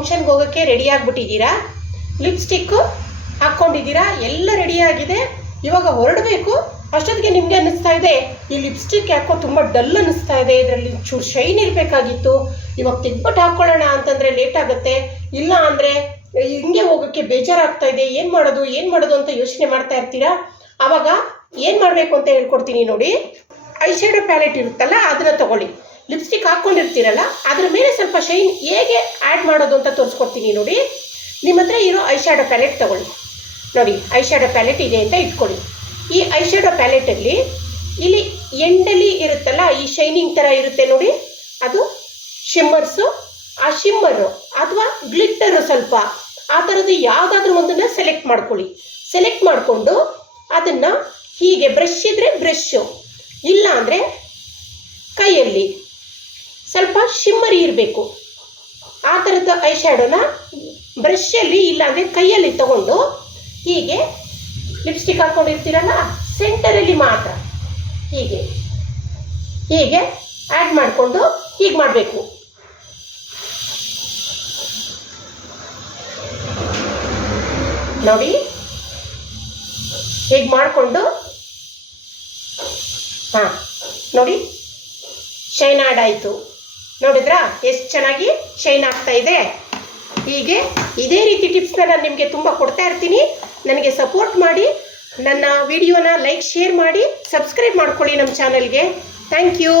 ಫಂಕ್ಷನ್ಗೆ ಹೋಗೋಕ್ಕೆ ready ಆಗಿಬಿಟ್ಟಿದ್ದೀರಾ, lipstick ಹಾಕ್ಕೊಂಡಿದ್ದೀರಾ, ಎಲ್ಲ ರೆಡಿಯಾಗಿದೆ. ಇವಾಗ ಹೊರಡಬೇಕು. ಅಷ್ಟೊತ್ತಿಗೆ ನಿಮಗೆ ಅನ್ನಿಸ್ತಾ ಇದೆ ಈ ಲಿಪ್ಸ್ಟಿಕ್ ಯಾಕೋ ತುಂಬ ಡಲ್ ಅನ್ನಿಸ್ತಾ ಇದೆ, ಇದರಲ್ಲಿ ಚೂರು ಶೈನ್ ಇರಬೇಕಾಗಿತ್ತು, ಇವಾಗ ತೆಗ್ಬಿಟ್ಟು ಹಾಕ್ಕೊಳ್ಳೋಣ ಅಂತಂದರೆ ಲೇಟ್ ಆಗುತ್ತೆ, ಇಲ್ಲ ಅಂದರೆ ಹಿಂಗೆ ಹೋಗೋಕ್ಕೆ ಬೇಜಾರಾಗ್ತಾ ಇದೆ, ಏನು ಮಾಡೋದು ಅಂತ ಯೋಚನೆ ಮಾಡ್ತಾ ಇರ್ತೀರಾ. ಆವಾಗ ಏನು ಮಾಡಬೇಕು ಅಂತ ಹೇಳ್ಕೊಡ್ತೀನಿ ನೋಡಿ. ಐ ಶ್ಯಾಡೋ ಪ್ಯಾಲೆಟ್ ಇರುತ್ತಲ್ಲ ಅದನ್ನು ತೊಗೊಳ್ಳಿ. ಲಿಪ್ಸ್ಟಿಕ್ ಹಾಕ್ಕೊಂಡಿರ್ತೀರಲ್ಲ ಅದರ ಮೇಲೆ ಸ್ವಲ್ಪ ಶೈನ್ ಹೇಗೆ ಆ್ಯಡ್ ಮಾಡೋದು ಅಂತ ತೋರಿಸ್ಕೊಡ್ತೀನಿ ನೋಡಿ. ನಿಮ್ಮ ಹತ್ರ ಇರೋ ಐ ಶ್ಯಾಡೋ ಪ್ಯಾಲೆಟ್ ತೊಗೊಳ್ಳಿ. ನೋಡಿ, ಐ ಶ್ಯಾಡೋ ಪ್ಯಾಲೆಟ್ ಇದೆ ಅಂತ ಇಟ್ಕೊಳ್ಳಿ. ಈ ಐ ಶ್ಯಾಡೋ ಪ್ಯಾಲೆಟಲ್ಲಿ ಇಲ್ಲಿ ಎಂಡಲ್ಲಿ ಇರುತ್ತಲ್ಲ ಈ ಶೈನಿಂಗ್ ಥರ ಇರುತ್ತೆ ನೋಡಿ, ಅದು ಶಿಮ್ಮರ್ಸು. ಆ ಶಿಮ್ಮರು ಅಥವಾ ಗ್ಲಿಟ್ಟರು ಸ್ವಲ್ಪ ಆ ಥರದ್ದು ಯಾವುದಾದ್ರೂ ಒಂದನ್ನು ಸೆಲೆಕ್ಟ್ ಮಾಡ್ಕೊಳ್ಳಿ. ಸೆಲೆಕ್ಟ್ ಮಾಡಿಕೊಂಡು ಅದನ್ನು ಹೀಗೆ ಬ್ರಷ್ ಇದ್ದರೆ ಬ್ರಷ್ಷು, ಇಲ್ಲ ಅಂದರೆ ಕೈಯಲ್ಲಿ ಸ್ವಲ್ಪ ಶಿಮ್ಮರಿ ಇರಬೇಕು ಆ ಥರದ ಐ ಶ್ಯಾಡೋನ ಬ್ರಷಲ್ಲಿ ಇಲ್ಲಾಂದರೆ ಕೈಯಲ್ಲಿ ತಗೊಂಡು ಹೀಗೆ ಲಿಪ್ಸ್ಟಿಕ್ ಹಾಕ್ಕೊಂಡಿರ್ತೀರಲ್ಲ ಸೆಂಟರಲ್ಲಿ ಮಾತ್ರ ಹೀಗೆ ಆ್ಯಡ್ ಮಾಡಿಕೊಂಡು ಹೀಗೆ ಮಾಡಬೇಕು. ನೋಡಿ, ಹೀಗೆ ಮಾಡಿಕೊಂಡು ಹಾಂ ನೋಡಿ, ಶೈನ್ ಆ್ಯಡ್ ಆಯಿತು. ನೋಡಿದ್ರಾ ಎಷ್ಟು ಚೆನ್ನಾಗಿ ಶೈನ್ ಆಗ್ತಾ ಇದೆ. ಹೀಗೆ ಇದೇ ರೀತಿ ಟಿಪ್ಸ್ನ ನಾನು ನಿಮಗೆ ತುಂಬ ಕೊಡ್ತಾ ಇರ್ತೀನಿ. ನನಗೆ ಸಪೋರ್ಟ್ ಮಾಡಿ, ನನ್ನ ವಿಡಿಯೋನ ಲೈಕ್ ಶೇರ್ ಮಾಡಿ, ಸಬ್ಸ್ಕ್ರೈಬ್ ಮಾಡ್ಕೊಳ್ಳಿ ನಮ್ಮ ಚಾನಲ್ಗೆ. Thank you.